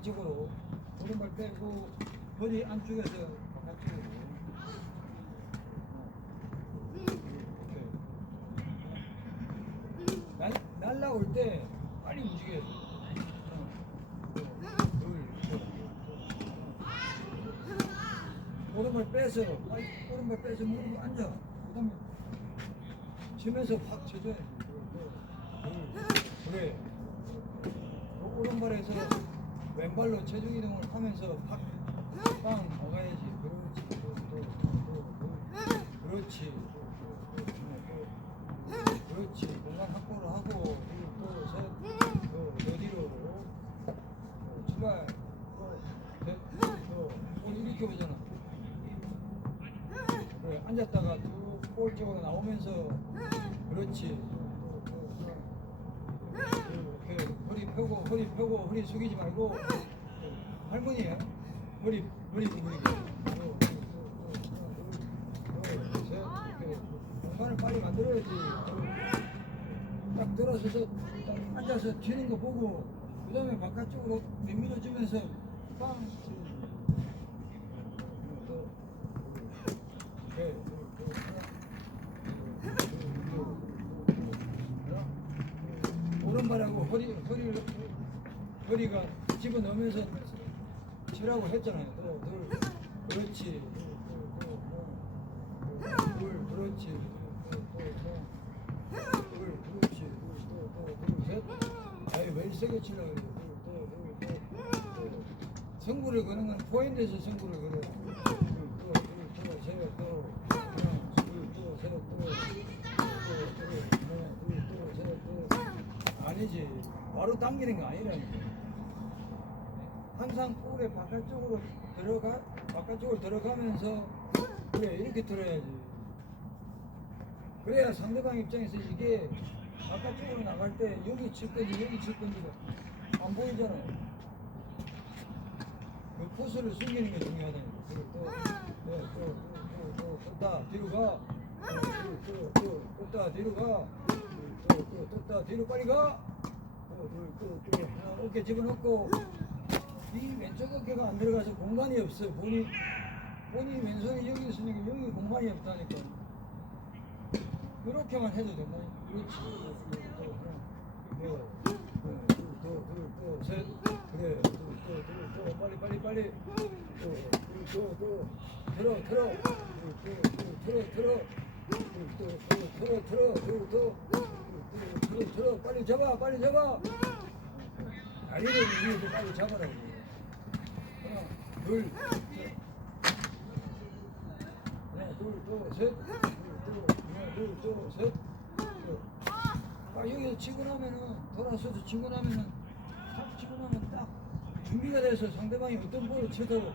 바깥쪽으로 오른발 빼고 허리 안쪽에서 바깥쪽으로. 날, 날라올 때 빨리 움직여야 돼. 오른발 빼서 오른발 빼서 무릎 앉아 그 다음에 치면서 확 쳐줘야지 그래 오- 오른발에서 왼발로 체중 이동을 하면서 확빵 먹어야지. 그렇지. 그렇지. 그렇지. 공간 확보를 하고 또셋또 어디로. 또 출발. 또셋또 이렇게 오잖아. 그래 앉았다가 뚝볼 쪽으로 나오면서. 그렇지. 이렇게 허리 펴고 허리 펴고 허리 숙이지 말고 할머니야 머리 머리 구부리기 공간을 빨리 만들어야지 딱 들어서서 딱 앉아서 튀는 거 보고 그 다음에 바깥쪽으로 내밀어 주면서 빵 오케이. 오른발하고 허리 허리를 허리가 집어 넣으면서 치라고 했잖아요. 또, 둘, 그렇지. 둘, 그렇지. 둘, 그렇지. 둘, 셋. 아이 왜 세게 치려고 그래? 승부를 거는 건 포인트에서 승부를 걸어. 아니지. 바로 당기는 거 아니라니까. 항상 볼에 바깥쪽으로 들어가 바깥쪽으로 들어가면서 그래 이렇게 들어야지. 그래야 상대방 입장에서 이게 바깥쪽으로 나갈 때 여기 칠 건지 여기 칠 건지가 안 보이잖아요. 그 코스를 숨기는 게 중요하다니까. 그리고 또, 네, 또, 또, 또, 또, 떴다 뒤로 가. 또, 또, 또, 또, 떴다 뒤로 가. 또, 또, 떴다 뒤로 빨리 가. 또, 둘, 또, 또, 하나, 어깨 집어넣고. 이 왼쪽 어깨가 안 들어가서 공간이 없어. 본인, 본인 왼손이 여기 있으니까 여기 공간이 없다니까. 이렇게만 해도 된다. 그렇지. 또, 또, 또, 또, 셋. 그래. 또, 빨리, 빨리, 빨리. 또, 또, 들어, 들어. 또, 또, 또, 들어, 들어. 들어, 들어. 들어, 들어. 빨리 잡아, 빨리 잡아. 다리를 위에서 빨리 잡아라고. 둘, 셋. 하나, 둘, 또, 셋. 둘, 또, 하나, 둘, 또, 셋. 또. 아, 여기서 치고 나면은, 돌아서서 치고 나면은, 탁 치고 나면 딱 준비가 돼서 상대방이 어떤 볼을 쳐도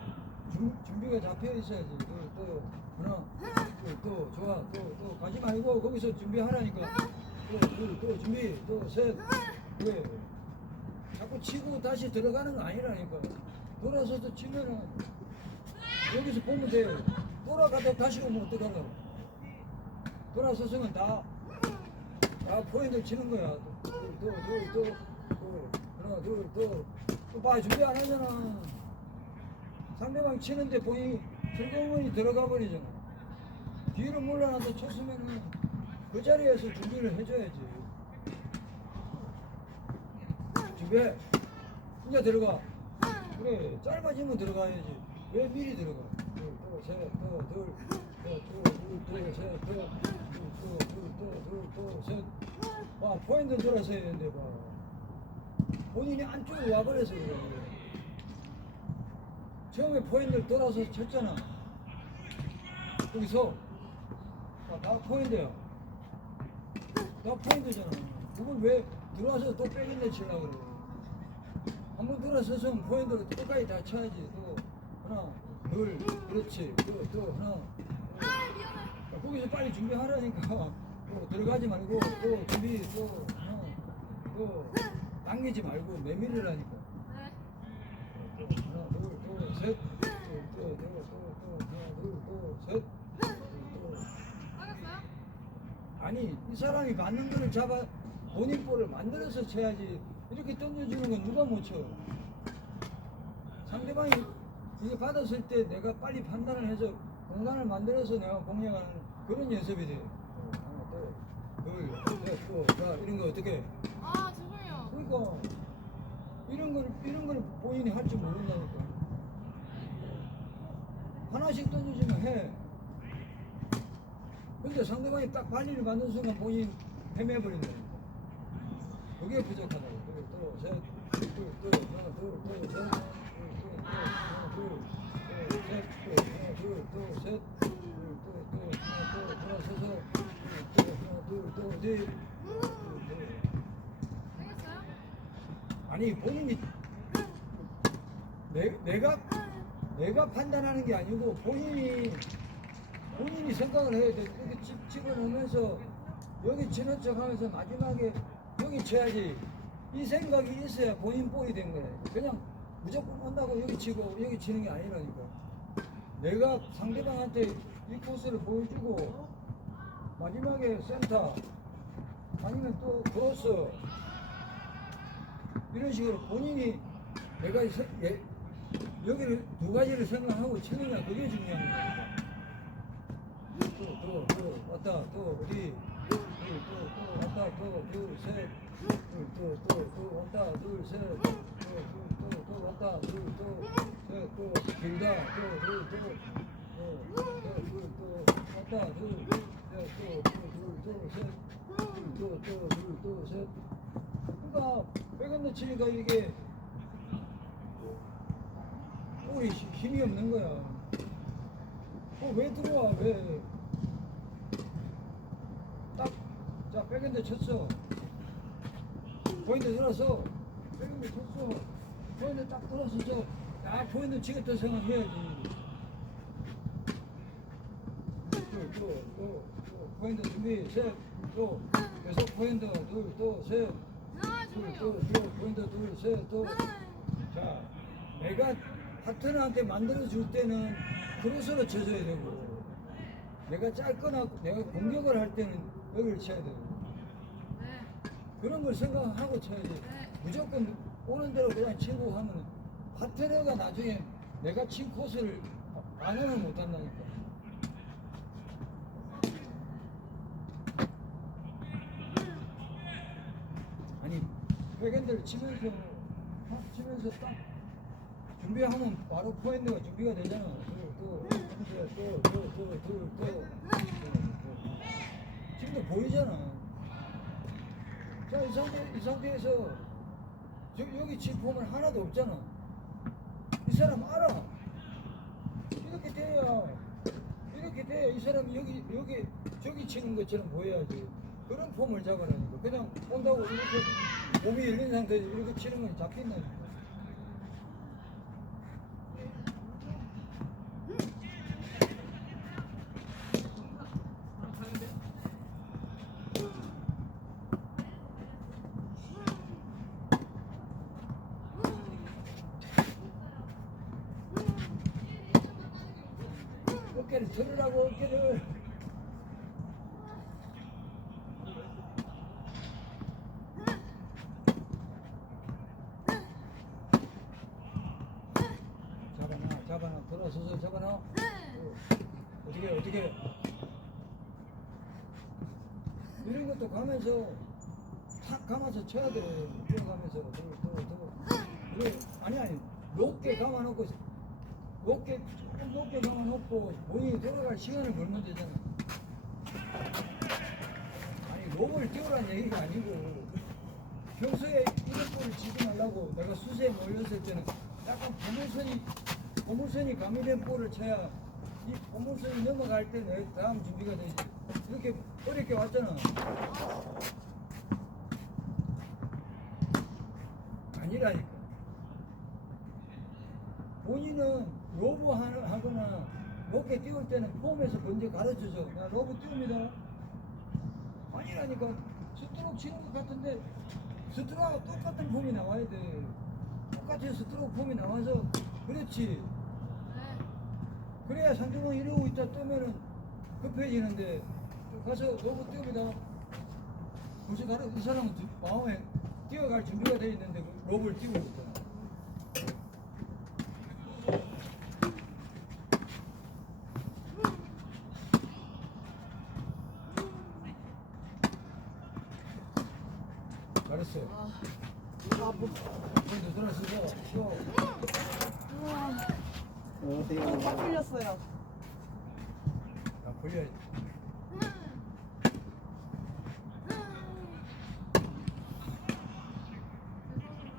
준, 준비가 잡혀 있어야지. 또, 또, 하나, 또, 또, 좋아. 또, 또, 가지 말고 거기서 준비하라니까. 또, 둘, 또, 준비. 또, 셋. 그래. 자꾸 치고 다시 들어가는 거 아니라니까. 돌아서서 치면은 여기서 보면 돼요. 돌아가다 다시 오면 어떡하려고. 돌아서서는 다, 다 포인트 치는 거야. 또, 또, 또, 또, 또, 하나, 둘, 또. 또 봐, 준비 안 하잖아. 상대방 치는데 본인이 슬그머니 들어가 버리잖아. 뒤로 물러나서 쳤으면은 그 자리에서 준비를 해줘야지. 준비해. 이제 들어가. 그래, 짧아지면 들어가야지. 왜 미리 들어가? 둘, 또, 셋, 또, 둘, 또, 둘, 둘, 또, 셋, 또, 둘, 또, 둘, 또, 둘, 또, 셋. 봐, 포인트 들어서 해야 되는데, 봐. 본인이 안쪽으로 와버려서 그래. 처음에 포인트를 돌아서 쳤잖아. 거기서. 아, 나 포인트야. 나 포인트잖아. 그걸 왜 들어와서 또 빼긴내 치려고 그래. 한번 들어서서 포인트를 끝까지 다 쳐야지. 또 하나, 둘, 그렇지. 또, 또 하나. 아, 거기서 빨리 준비하라니까. 또 들어가지 말고 또 준비 또 하나, 또 당기지 말고 내밀으라니까. 또 하나, 둘, 또 셋. 또, 또, 또, 또, 또 하나, 둘, 또 셋. 또, 또. 아니 이 사람이 맞는 거를 잡아 본인 볼을 만들어서 쳐야지 이렇게 던져주는 건 누가 못 쳐? 상대방이 이게 받았을 때 내가 빨리 판단을 해서 공간을 만들어서 내가 공략하는 그런 연습이 돼. 어, 하나, 둘, 셋, 또, 자 이런 거 어떻게? 아 죄송해요. 그러니까 이런 걸 이런 걸 본인이 할 줄 모른다니까. 하나씩 던져주면 해. 근데 상대방이 딱 발리를 만든 순간 본인 헤매버린다. 그게 부족하다 아니 본인이 내, 내가 내가 판단하는 게 아니고 본인이 본인이 생각을 해야 돼. 여기 집 집어넣으면서 여기 치는 척하면서 마지막에 여기 쳐야지. 이 생각이 있어야 본인 볼이 된 거야. 그냥 무조건 온다고 여기 치고 여기 치는 게 아니라니까. 내가 상대방한테 이 코스를 보여주고 마지막에 센터 아니면 또 크로스 이런 식으로 본인이 내가 예, 여기를 두 가지를 생각하고 치느냐 그게 중요한 거야. 또, 또, 또, 왔다, 또, 어디, 또, 또, 또, 왔다, 또, 둘, 셋, 둘, 그러니까 백엔드 치니까 이게 볼이 힘- 힘이 없는 거야. 어, 왜 들어와? 왜? 딱, 자, 백엔드 쳤어. 포인트 들어서, 백엔드 쳤어. 포인트 딱 들어서, 저, 딱 포인트 치겠다 생각해야지. 또, 또, 또, 또, 포인트 준비, 셋, 또, 계속 포인트, 둘, 또, 셋. 아 둘, 죄송해요. 또, 또, 포인트, 둘, 셋, 또. 자, 내가 파트너한테 만들어 줄 때는 크로스로 쳐줘야 되고, 내가 짧거나 내가 공격을 할 때는 여기를 쳐야 되고, 네. 그런 걸 생각하고 쳐야지. 네. 무조건 오는 대로 그냥 치고 하면 파트너가 나중에 내가 친 코스를 반영을 못 한다니까. 아니, 백핸드를 치면서, 탁 치면서 딱 준비하면 바로 포핸드가 준비가 되잖아. 또, 또, 또, 또, 또, 또, 또, 또. 지금도 보이잖아. 자, 이 상태, 이 상태에서 저, 여기 짚으면 하나도 없잖아. 이 사람 알아. 이렇게 돼야, 이렇게 돼야 이 사람이 여기, 여기, 저기 치는 것처럼 보여야지. 그런 폼을 잡아라니까. 그냥 온다고 이렇게 몸이 열린 상태에서 이렇게 치는 건 잡힌다니까. 어깨를 들으라고 어깨를. 잡아놔, 잡아놔, 돌아서서 잡아놔. 어떻게, 어떻게. 이런 것도 가면서 탁 감아서 쳐야 돼. 뛰어가면서. 그래, 아니, 아니. 높게 감아놓고, 높게, 조금 높게 감아 놓고, 본인이 돌아갈 시간을 벌면 되잖아. 아니, 롭을 띄우라는 얘기가 아니고, 평소에 이런 볼을 치지 말라고 내가 수세에 몰렸을 때는 약간 보물선이 보물선이 가미된 볼을 쳐야 이 보물선이 넘어갈 때 내 다음 준비가 되지. 이렇게 어렵게 왔잖아. 아니라니까. 본인은 로브 하나- 하거나 높게 띄울 때는 폼에서 먼저 가르쳐줘. 나 로브 띄웁니다. 아니라니까. 스트로크 치는 것 같은데 스트로크하고 똑같은 폼이 나와야 돼. 똑같은 스트로크 폼이 나와서 그렇지. 네. 그래야 상대방이 이러고 있다 뜨면은 급해지는데 가서 로브 띄웁니다. 벌써 가라 이 사람은 두- 마음에 뛰어갈 준비가 돼 있는데 그 로브를 띄우고 있잖아 잘했어. 아, 손도 돌아서서 쉬어. 어, 다 풀렸어요. 야, 벌려야지.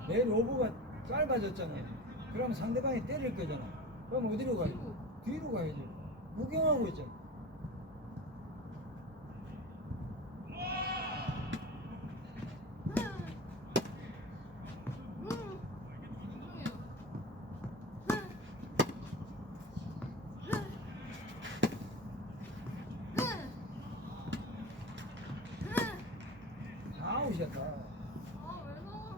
내일 오브가 짧아졌잖아. 그럼 상대방이 때릴 거잖아. 그럼 어디로 가야지? 뒤로 가야지. 구경하고 있잖아. 아웃이었다. 아?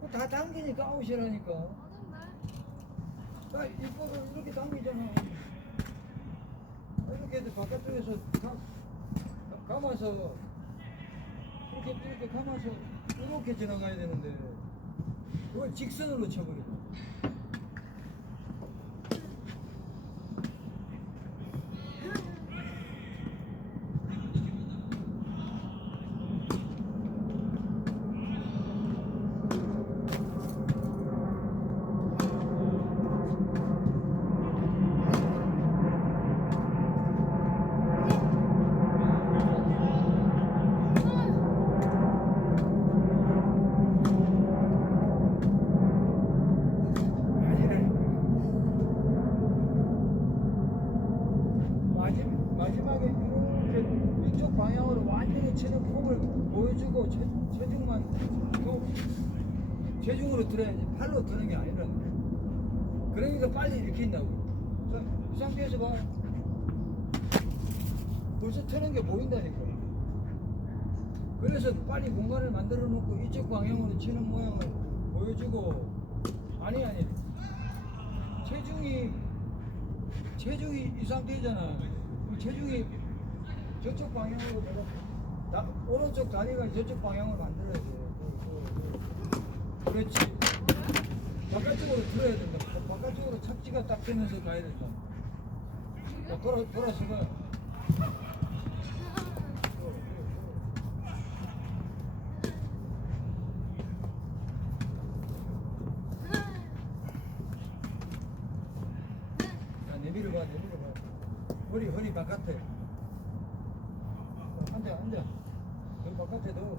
그거 다 당기니까 아웃이라니까. 나 이거를 이렇게 당기잖아. 이렇게 해서 바깥쪽에서 가, 감아서 이렇게 이렇게 감아서 이렇게 지나가야 되는데 그걸 직선으로 쳐버려. 마지, 마지막에 이렇게 이쪽 방향으로 완전히 치는 폼을 보여주고 체, 체중만 또 들어야지 팔로 드는 게 아니라. 그러니까 빨리 일으킨다고. 자, 이 상태에서 봐. 벌써 트는 게 보인다니까. 그래서 빨리 공간을 만들어 놓고 이쪽 방향으로 치는 모양을 보여주고. 아니 아니. 체중이 체중이 이 상태잖아. 체중이 저쪽 방향으로 내가. 다, 오른쪽 다리가 저쪽 방향으로 만들어야 돼. 그렇지. 바깥쪽으로 들어야 된다. 바깥쪽으로 착지가 딱 되면서 가야 된다. 자, 돌아 돌아서 가. 자, 내밀어 봐, 내밀어 봐. 허리, 허리 바깥에. 자, 앉아, 앉아. 여기 바깥에 너.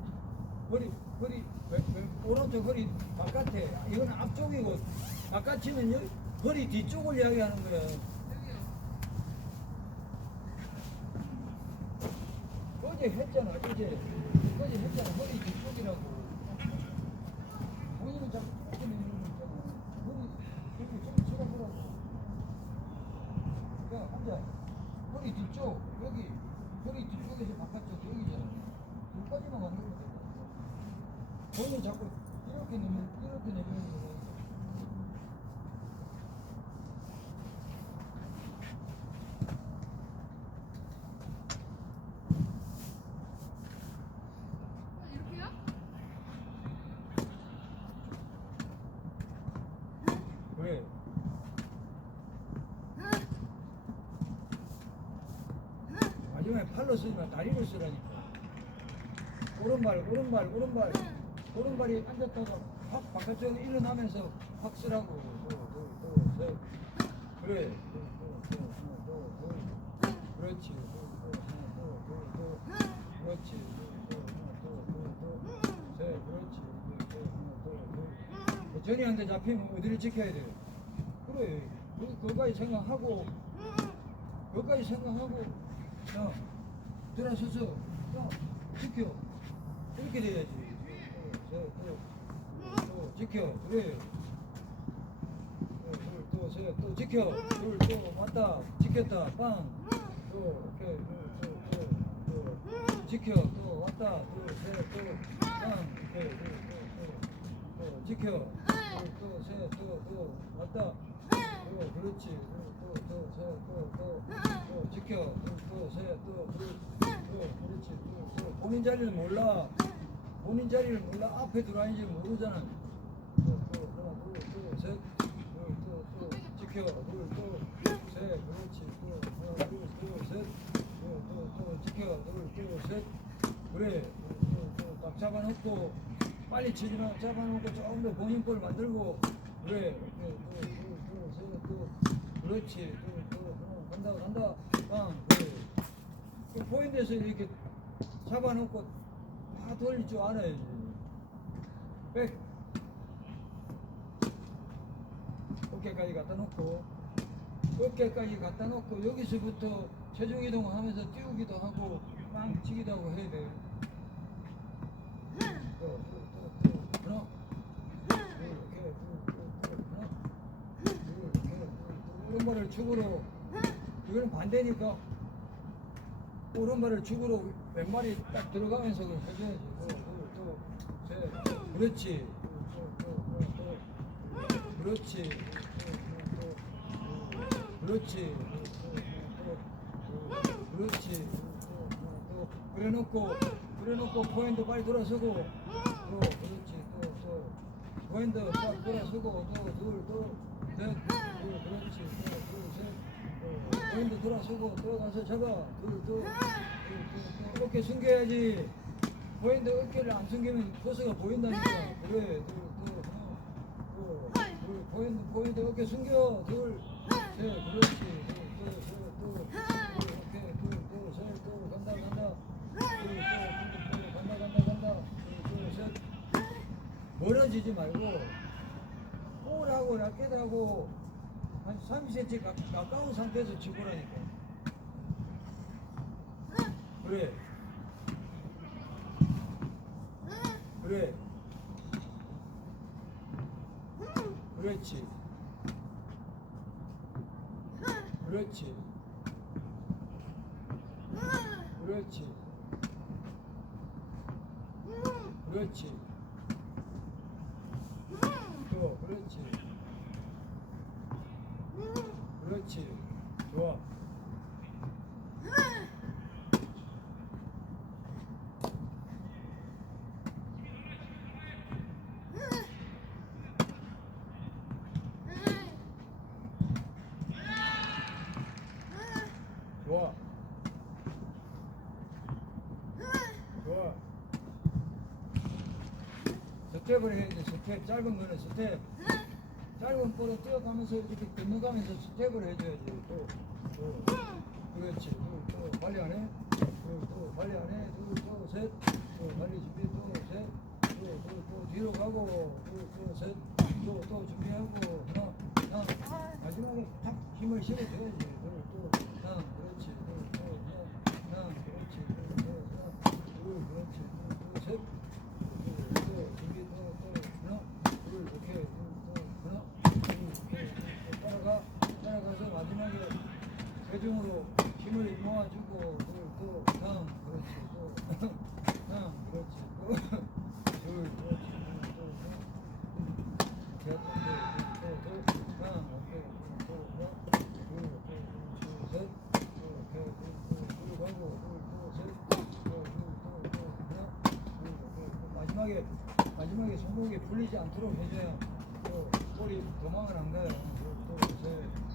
허리, 허리, 왼, 왼, 오른쪽 허리 바깥에. 이건 앞쪽이고, 바깥이면 여기, 허리 뒤쪽을 이야기하는 거야. 어제 했잖아. 어제 했잖아, 허리 뒤쪽이라고. 본인은 자꾸 이렇게 내는 거 있잖아. 허리, 여기 좀 쳐다보라고. 야, 앉아. 허리 뒤쪽, 여기, 허리 뒤쪽에서 바깥쪽, 여기잖아. 여기까지만 만들면 돼. 너는 자꾸 이렇게 내면, 이렇게 내면 돼. 이렇게요? 왜? 마지막에 팔로 쓰지 마, 다리로 쓰라니까. 오른발, 오른발, 오른발. 오른발이 앉았다가 확 바깥쪽으로 일어나면서 확 쓰라고. 그래. 그렇지. 그렇지. 그렇지. 전이한테 잡히면 어디를 지켜야 돼? 그래. 그, 그거까지 생각하고, 그거까지 생각하고, 야, 들어서서, 야, 지켜. 이렇게 돼야지. 또, 또, 또, 지켜. 그래. 또, 둘, 또, 셋, 또 지켜. 둘, 또, 왔다. 지켰다. 빵. 또, 오케이. 둘, 또, 지켜. 또, 왔다. 둘, 셋, 또, 지켜. 둘, 또, 셋, 또, 또, 왔다. 또, 그렇지. 둘, 또, 또, 셋, 또, 또, 또, 지켜. 둘, 또, 셋, 또, 둘, 또, 그렇지. 둘, 또, 본인 자리를 몰라. 본인 자리를 몰라. 앞에 들어와야지 모르잖아. 또, 또, 하나, 둘, 또, 셋. 둘, 또, 또, 지켜. 둘, 또, 셋. 그렇지. 또, 하나, 둘, 또, 셋. 또, 또, 또, 지켜. 둘, 또, 셋. 그래. 둘, 또, 또, 딱딱 잡아놓고 빨리 치지 마 잡아놓고 조금 더 공인볼 만들고 그래 또 또또또 그렇지 또또 어, 간다 간다 빵 그래 그 포인트에서 이렇게 잡아놓고 다 돌릴 줄 알아야지 백. 어깨까지 갖다 놓고 어깨까지 갖다 놓고 여기서부터 체중 이동을 하면서 띄우기도 하고 빵 치기도 하고 해야 돼. 또 또또 하나. 이렇게 또또 하나. 이렇게 오른발을 축으로 이거는 반대니까 오른발을 축으로 왼발이 딱 들어가면서 그걸 해줘야지. 또또셋 그렇지. 또또또 그렇지. 그렇지. 그렇지. 또 그래 놓고 그래 놓고 포인트 빨리 돌아서고 또 그렇지. 또 또 포인트 딱 돌아서고 또 둘또셋둘 그렇지. 또 둘 셋 포인트 돌아서고 들어가서 잡아 둘또 어깨 숨겨야지. 포인트 어깨를 안 숨기면 포스가 보인다니까. 그래 포인트, 포인트 어깨 숨겨, 둘, 셋, 그렇지, 둘, 또, 셋, 또, 둘, 이렇게, 둘, 또, 셋, 또, 간다, 간다, 둘, 또, 또, 또, 간다, 간다, 간다, 둘, 또, 셋. 멀어지지 말고, 볼하고 라켓하고 한 30cm 가, 가까운 상태에서 치고라니까. 그래. 그래. 그렇지. 그렇지. 그렇지. 그렇지. 또 그렇지. 좋아. 좋아. 좋아. 스텝을 해야지 스텝 짧은 거는 스텝 짧은 볼을 뛰어가면서 이렇게 건너가면서 스텝을 해줘야지 또, 또. 그렇지 또, 또 빨리 안 해 또, 또 빨리 안해 둘또셋 또 빨리 준비 또셋또또 뒤로 가고 또 또 셋 또 또 준비하고 하나 하나 마지막에 탁 힘을 실어줘야지 둘또 하나 그렇지 둘또 하나 그렇지 둘또 그렇지 둘셋 또 준비 또또 하나 둘 이렇게 또 하나 둘 이렇게 또 따라가 따라가서 마지막에 대중으로 힘을 모아주고 둘또 다음 그렇지 또 다음 그렇지 또둘 그렇지 마지막에 마지막에 손목이 풀리지 않도록 해줘야 또 볼이 도망을 안 가요 또셋 또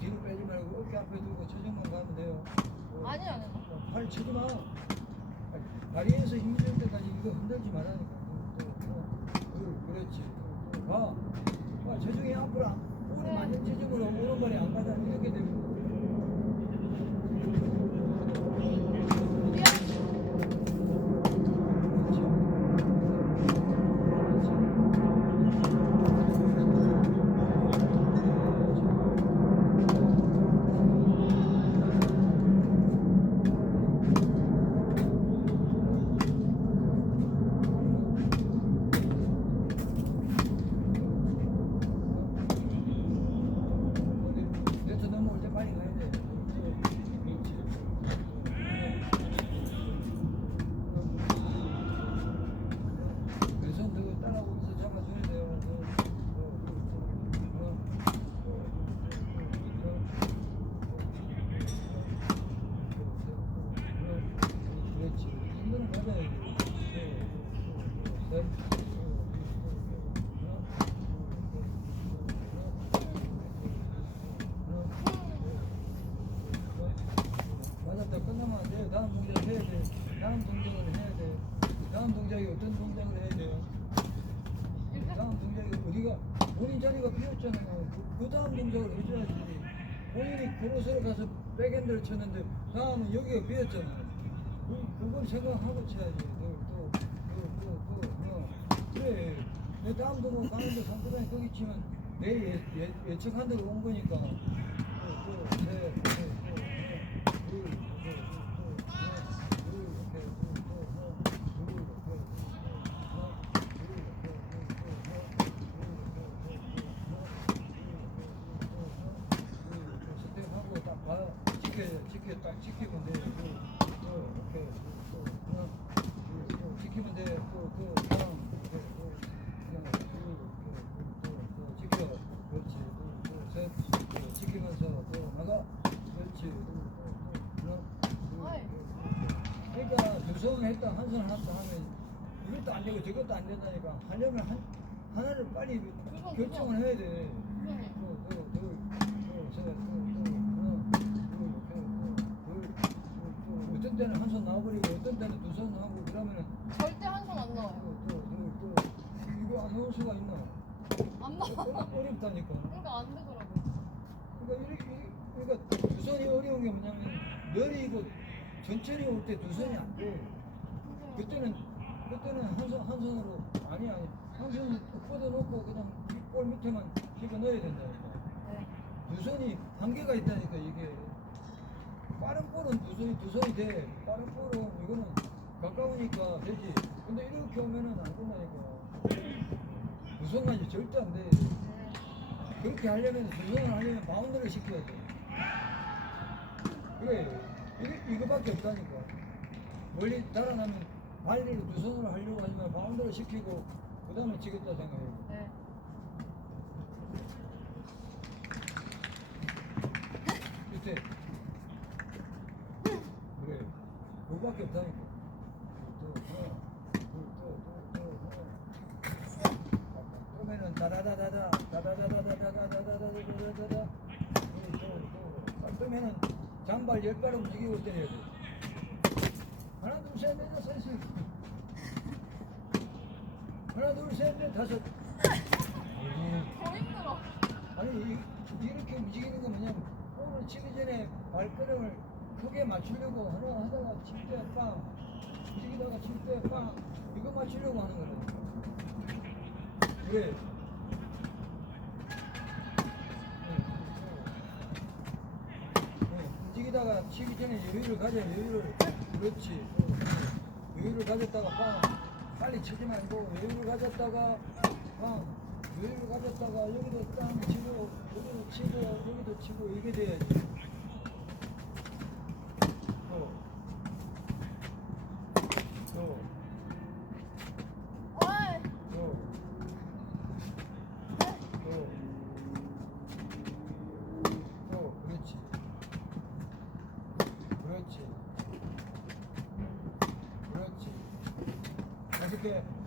뒤로 빼지 말고 어깨 앞에 두고 체중만 가면 돼요. 아니 아니. 팔 치지 마. 다리에서 들 때까지 이거 흔들지 말라니까. 둘, 그렇지. 또 가. 가. 체중이 앞으로 안, 오른 맞는 체중으로 오른발이 안 가다 이 본인 자리가 비었잖아요. 그, 그 다음 동작을 해줘야지. 본인이 크로스를 가서 백핸드를 쳤는데 다음은 여기가 비었잖아요. 그, 그걸 생각하고 쳐야지. 또, 또, 또, 또, 또, 어. 그래. 내 다음도 뭐 가는데 상대방이 거기 치면 내 예, 예, 예측한 대로 온 거니까. 또, 또, 셋, 넷, 또, 하나, 둘, 셋, 또, 하나, 둘, 이렇게, 둘, 또, 하나, 둘, 이렇게, 둘, 또, 하나, 둘, 이렇게, 둘, 또, 하나, 둘, 이렇게, 둘, 또, 하나, 둘, 이렇게, 스텝하고 딱 봐. 지켜, 지켜, 딱 지키면 돼. 또, 또, 이렇게, 또, 하나, 둘, 또, 지키면 돼. 또, 또, 사람, 이렇게, 또, 그냥, 둘, 이렇게, 또, 또, 지켜. 그렇지. 둘, 또, 셋. 또, 지키면서 또 나가. 그러니까 두손 했다, 한손 했다 하면 이것도 안 되고 저것도 안 된다니까. 하려면 한, 하나를 빨리 결정을 해야 돼. 어떤 때는 한 손 나와버리고 어떤 때는 두손 하고 그러면은 절대 한 손 안 나와요. 이거 안 넣을 수가 있나? 안 나와. 어렵- 어렵다니까. 그러니까 안 이렇게 그러니까 두 손이 어려운 게 뭐냐면 느리고 천천히 올 때 두 손이 안 돼. 그때는 그때는 한 손 한 손으로 아니 아니 한 손을 쭉 뻗어놓고 그냥 이볼 밑에만 집어 넣어야 된다니까. 네. 두 손이 한계가 있다니까 이게. 빠른 볼은 두 손이 두 손이 돼. 빠른 볼은 이거는 가까우니까 되지. 근데 이렇게 오면은 안 된다니까. 두 손까지 절대 안 돼. 그렇게 하려면 두 손을 하려면 바운드를 시켜야 돼 그래 이거, 이거밖에 없다니까 멀리 달아나면 발리를 두 손으로 하려고 하지만 바운드를 시키고 그 다음에 치겠다 생각해 네. 열발 움직이고 때려야 돼 하나 둘 셋 넷 다섯 여섯. 하나 둘 셋 넷 다섯. 더 힘들어. 아니 이, 이렇게 움직이는 건 뭐냐면 볼을 치기 전에 발걸음을 크게 맞추려고 하나 하다가 칠 때 빵 움직이다가 칠 때 빵 이거 맞추려고 하는 거래 그래 움직이다가 치기 전에 여유를 가져 여유를. 그렇지. 여유를 가졌다가 빵 빨리 치지 말고 여유를 가졌다가 빵 여유를 가졌다가 여기도 땅 치고 여기도 치고 여기도 치고 이게 돼야지 谢谢。